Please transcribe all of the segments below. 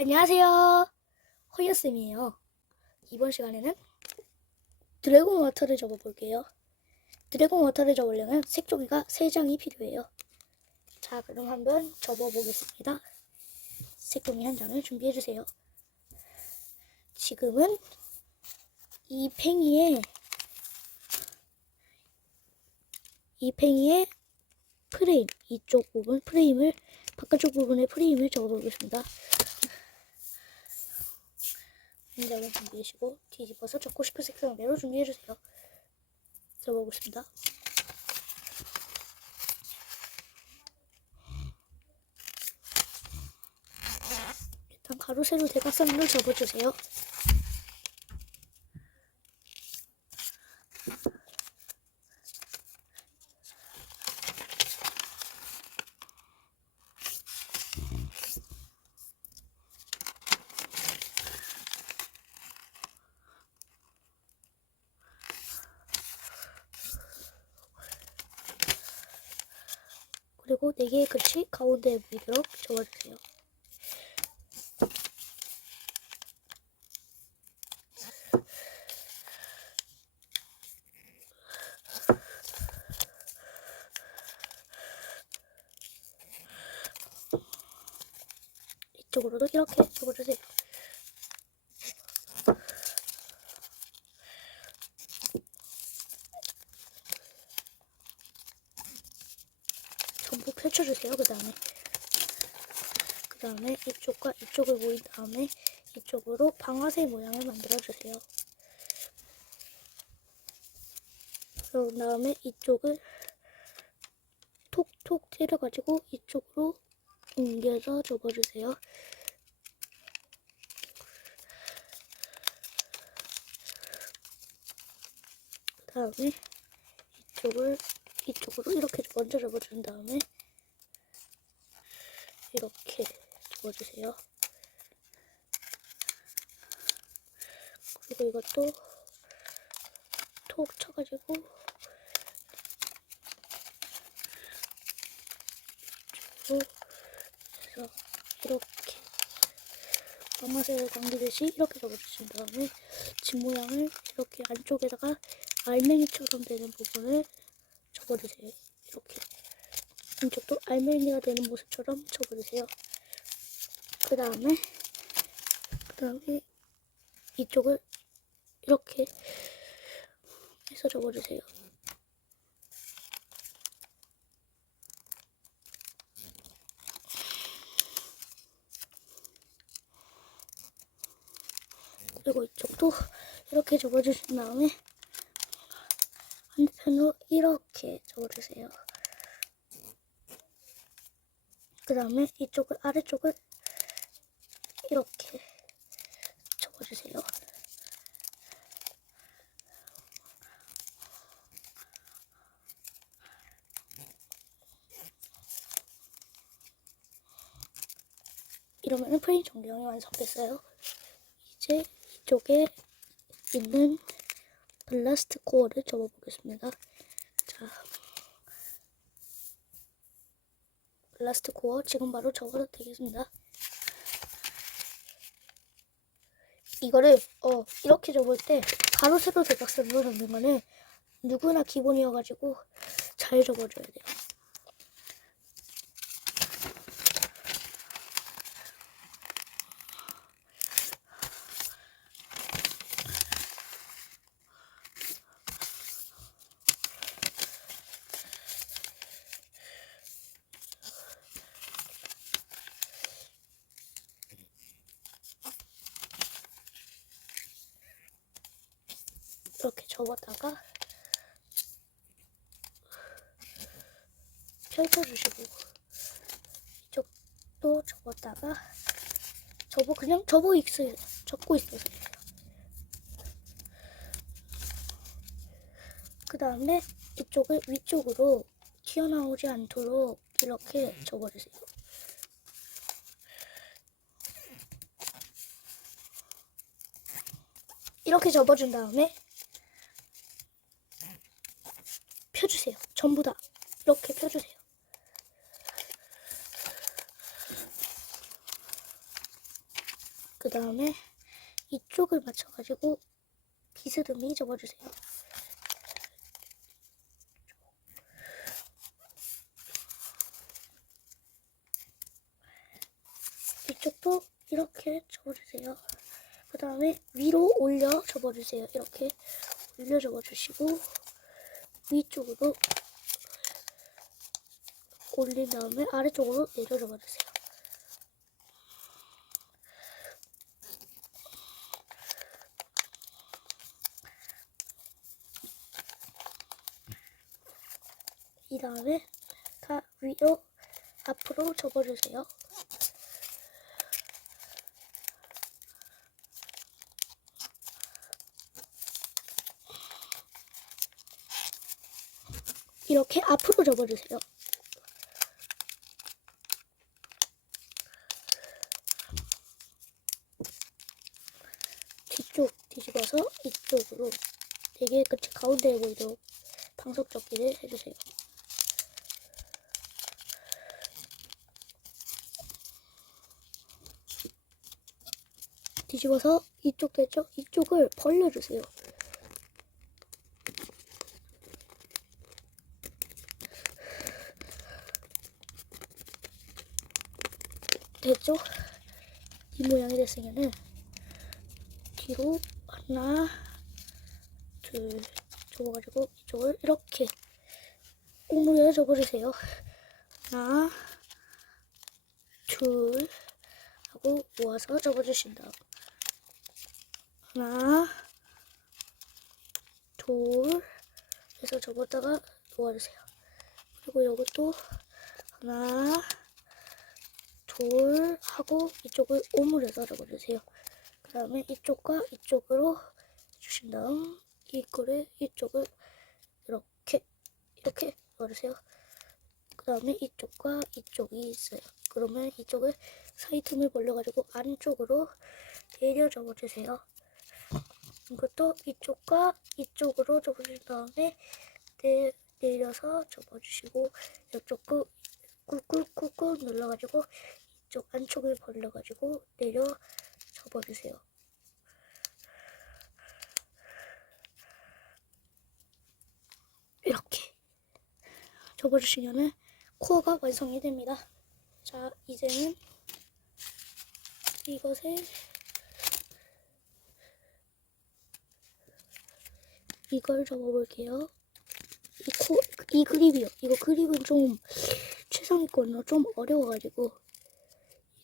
안녕하세요. 허이어쌤이에요. 이번 시간에는 드래곤 워터를 접어볼게요. 드래곤 워터를 접으려면 색종이가 3장이 필요해요. 자, 그럼 한번 접어보겠습니다. 색종이 1장을 준비해주세요. 지금은 이 팽이에 프레임, 이쪽 부분 프레임을, 바깥쪽 부분의 프레임을 접어보겠습니다. 한 장을 준비하시고 뒤집어서 접고 싶은 색상대로 준비해주세요. 접어보겠습니다. 일단 가로 세로 대각선으로 접어주세요. 그리고 4개의 끝이 가운데에 보이도록 접어주세요. 이쪽으로도 이렇게 접어주세요. 전부 펼쳐주세요. 그 다음에 이쪽과 이쪽을 모인 다음에 이쪽으로 방아쇠 모양을 만들어주세요. 그런 다음에 이쪽을 톡톡 때려가지고 이쪽으로 옮겨서 접어주세요. 그 다음에 이쪽으로 이렇게 먼저 접어준 다음에 이렇게 접어주세요. 그리고 이것도 톡 쳐가지고 그래서 이렇게 방아쇠를 당기듯이 이렇게 접어주신 다음에 집 모양을 이렇게 안쪽에다가 알맹이처럼 되는 부분을 접어주세요. 이렇게 안쪽도 알맹이가 되는 모습처럼 접어주세요. 그 다음에 이쪽을 이렇게 해서 접어주세요. 그리고 이쪽도 이렇게 접어주신 다음에 반대편으로 이렇게 접어주세요. 그 다음에 이쪽을 아래쪽을 이렇게 접어주세요. 이러면 프레임 전경이 완성됐어요. 이제 이쪽에 있는 블라스트 코어를 접어보겠습니다. 자, 블라스트 코어 지금 바로 접어도 되겠습니다. 이거를 이렇게 접을 때 가로 세로 대각선으로 접는 거는 누구나 기본이어가지고 잘 접어줘야 돼요. 이렇게 접었다가 펼쳐주시고 이쪽도 접었다가 그냥 접고 있어요. 그 다음에 이쪽을 위쪽으로 튀어나오지 않도록 이렇게 접어주세요. 이렇게 접어준 다음에 펴주세요. 전부 다 이렇게 펴주세요. 그 다음에 이쪽을 맞춰가지고 비스듬히 접어주세요. 이쪽도 이렇게 접어주세요. 그 다음에 위로 올려 접어주세요. 이렇게 올려 접어주시고 위쪽으로 올린 다음에 아래쪽으로 내려 접어주세요. 이 다음에 다 위로 앞으로 접어주세요. 이렇게 앞으로 접어주세요. 뒤쪽 뒤집어서 이쪽으로 4개의 끝이 가운데에 보이도록 방석 접기를 해주세요. 뒤집어서 이쪽 됐죠? 이쪽을 벌려주세요. 됐죠? 이 모양이 됐으면은 뒤로 하나 둘 접어가지고 이쪽을 이렇게 오므려 접어주세요. 하나 둘 하고 모아서 접어주신 다음 하나 둘 해서 접었다가 놓아주세요. 그리고 이것도 하나 둘 하고 이쪽을 오므려서 접어주세요. 그 다음에 이쪽과 이쪽으로 해주신 다음 이거를 이쪽을 이렇게 넣어주세요. 그 다음에 이쪽과 이쪽이 있어요. 그러면 이쪽을 사이 틈을 벌려가지고 안쪽으로 내려 접어주세요. 이것도 이쪽과 이쪽으로 접어주신 다음에 내려서 접어주시고 이쪽도 꾹꾹꾹꾹 눌러가지고 이쪽 안쪽을 벌려가지고 내려 접어주세요. 이렇게 접어주시면은 코어가 완성이 됩니다. 자, 이제는 이걸 접어볼게요. 이 그립이요. 이거 그립은 좀 최상위권으로 좀 어려워가지고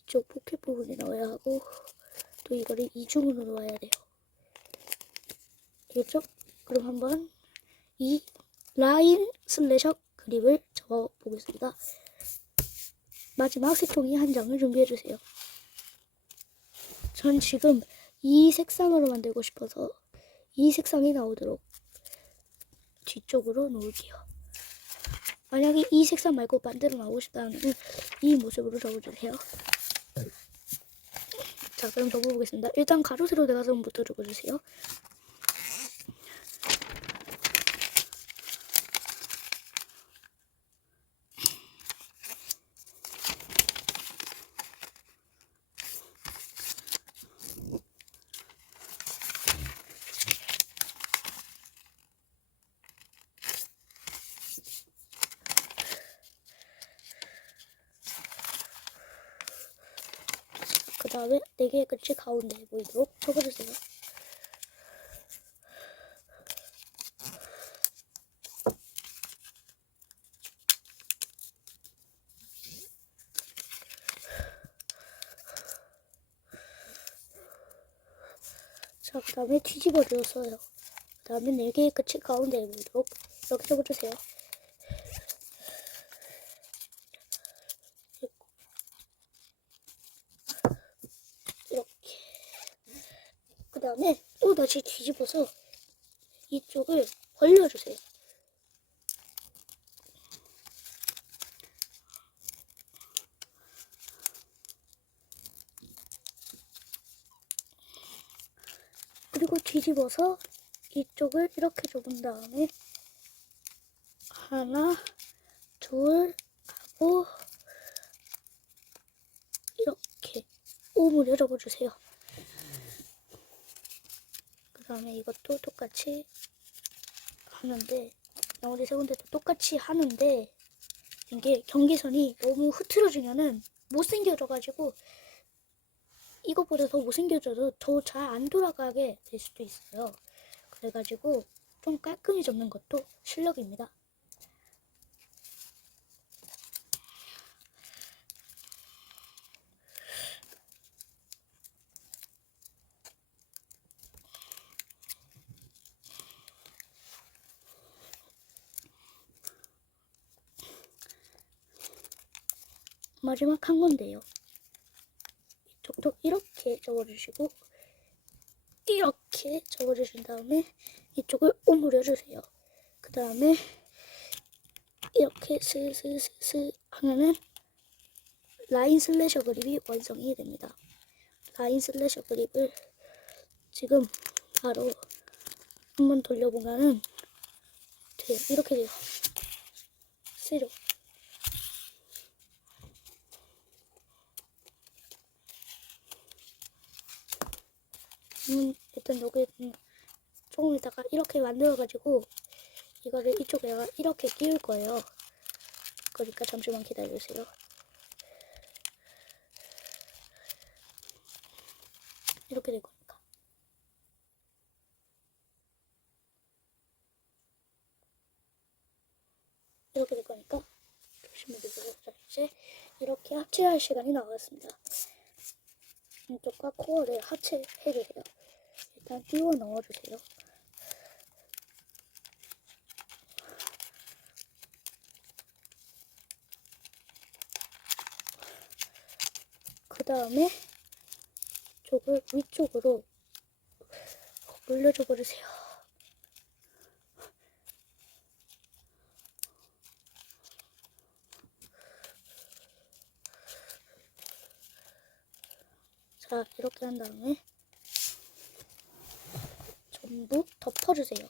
이쪽 포켓 부분에 넣어야 하고 또 이거를 이중으로 넣어야 돼요. 알겠죠? 그럼 한번 이 라인 슬래셔 그립을 접어보겠습니다. 마지막 색종이 한 장을 준비해주세요. 전 지금 이 색상으로 만들고 싶어서 이 색상이 나오도록 뒤쪽으로 놓을게요. 만약에 이 색상 말고 반대로 나오고 싶다면 이 모습으로 접어주세요. 자, 그럼 접어보겠습니다. 일단 가로 세로 대각선부터 접어주세요. 그 다음에 4개의 끝이 가운데에 보이도록 접어주세요. 자, 그 다음에 뒤집어줘서요. 그 다음에 4개의 끝이 가운데에 보이도록 이렇게 접어주세요. 이렇게. 그 다음에 또 다시 뒤집어서 이쪽을 벌려주세요. 그리고 뒤집어서 이쪽을 이렇게 접은 다음에 하나, 둘 하고 이렇게 오므려 접어주세요. 그 다음에 이것도 똑같이 하는데, 나머지 세 군데도 똑같이 하는데, 이게 경계선이 너무 흐트러지면은 못생겨져가지고, 이것보다 더 못생겨져도 더 잘 안 돌아가게 될 수도 있어요. 그래가지고 좀 깔끔히 접는 것도 실력입니다. 마지막 한 건데요. 이쪽도 이렇게 접어주시고 이렇게 접어주신 다음에 이쪽을 오므려주세요. 그 다음에 이렇게 스스스스 하면은 라인 슬래셔 그립이 완성이 됩니다. 라인 슬래셔 그립을 지금 바로 한번 돌려보면은 돼요. 이렇게 돼요. 세죠. 일단 여기 조금 있다가 이렇게 만들어가지고 이거를 이쪽에다가 이렇게 끼울 거예요. 그러니까 잠시만 기다려주세요. 이렇게 될 거니까. 이렇게 될 거니까 조심히 누르세요. 자, 이제 이렇게 합체할 시간이 나왔습니다. 이쪽과 코어를 합체해주세요. 일단 띄워 넣어주세요. 그 다음에 이쪽을 위쪽으로 올려줘 버리세요. 자, 이렇게 한 다음에 전부 덮어주세요.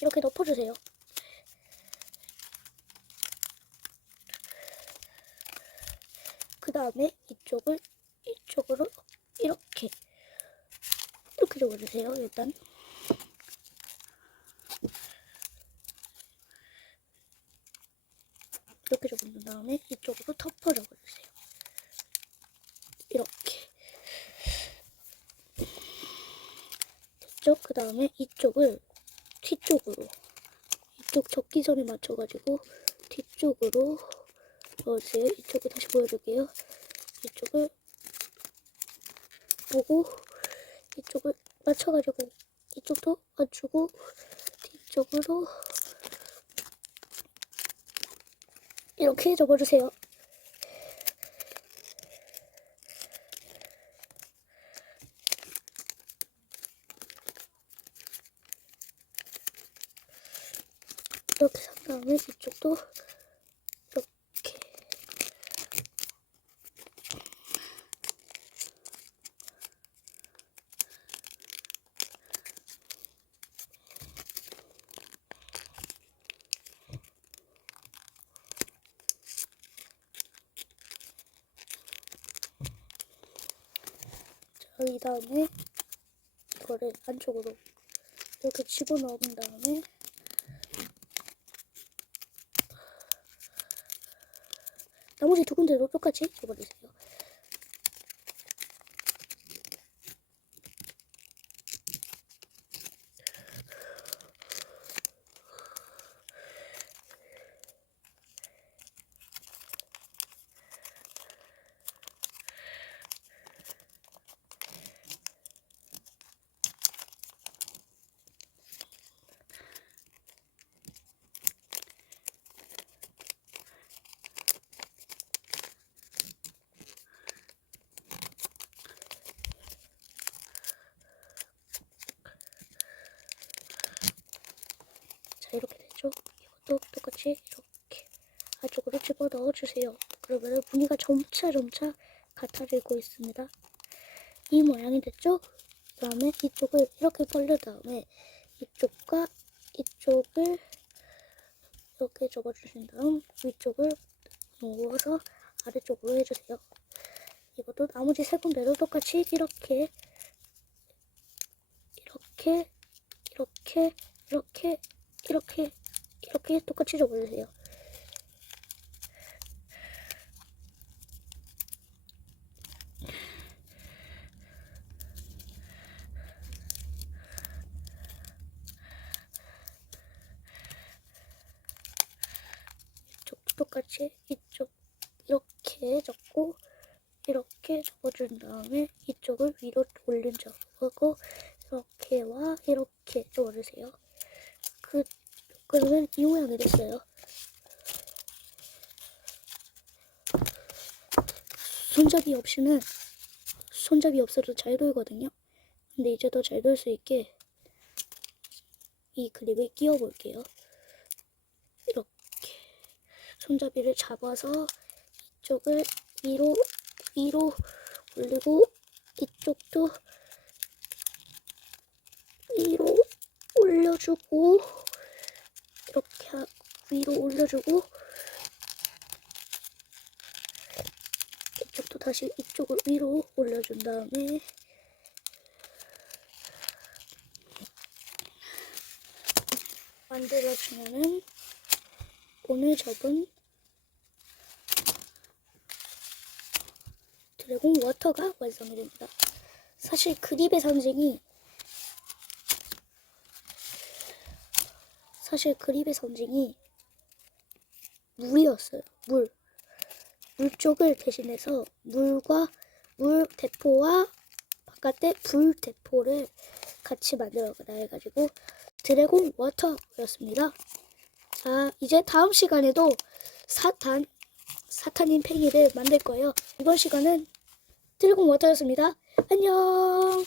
이렇게 덮어주세요. 그 다음에 이쪽을 이쪽으로 이렇게 접어주세요. 일단 이렇게 접은 다음에 이쪽으로 덮어 접어주세요. 이렇게 됐죠? 그 다음에 이쪽을 뒤쪽으로 이쪽 접기선에 맞춰가지고 뒤쪽으로 넣어주세요. 이쪽을 다시 보여줄게요. 이쪽을 보고 이쪽을 맞춰가지고 이쪽도 맞추고 뒤쪽으로 이렇게 접어주세요. 이렇게 산 다음에 이쪽도 이렇게 자, 이 다음에 이거를 안쪽으로 이렇게 집어넣은 다음에 나머지 두 군데도 똑같이 접어주세요. 자, 이렇게 됐죠? 이것도 똑같이 이렇게 안쪽으로 집어 넣어주세요. 그러면 무늬가 점차 같아지고 있습니다. 이 모양이 됐죠? 그 다음에 이쪽을 이렇게 벌린 다음에 이쪽과 이쪽을 이렇게 접어주신 다음 위쪽을 누워서 아래쪽으로 해주세요. 이것도 나머지 세 군데도 똑같이 이렇게 똑같이 접어주세요. 이쪽도 똑같이 이쪽 이렇게 접고 이렇게 접어준 다음에 이쪽을 위로 올린 접하고 이렇게와 이렇게 접어주세요. 그러면 이 모양이 됐어요. 손잡이 없어도 잘 돌거든요. 근데 이제 더 잘 돌 수 있게 이 클립을 끼워 볼게요. 이렇게 손잡이를 잡아서 이쪽을 위로 올리고 이쪽도 위로 올려주고 이렇게 위로 올려주고 이쪽도 다시 이쪽을 위로 올려준 다음에 만들어주면은 오늘 접은 드래곤 워터가 완성이 됩니다. 사실 그립의 상징이 물이었어요. 물 쪽을 대신해서 물 대포와 바깥에 불 대포를 같이 만들어가다 해가지고 드래곤 워터였습니다. 자, 이제 다음 시간에도 사탄인 팽이를 만들 거예요. 이번 시간은 드래곤 워터였습니다. 안녕.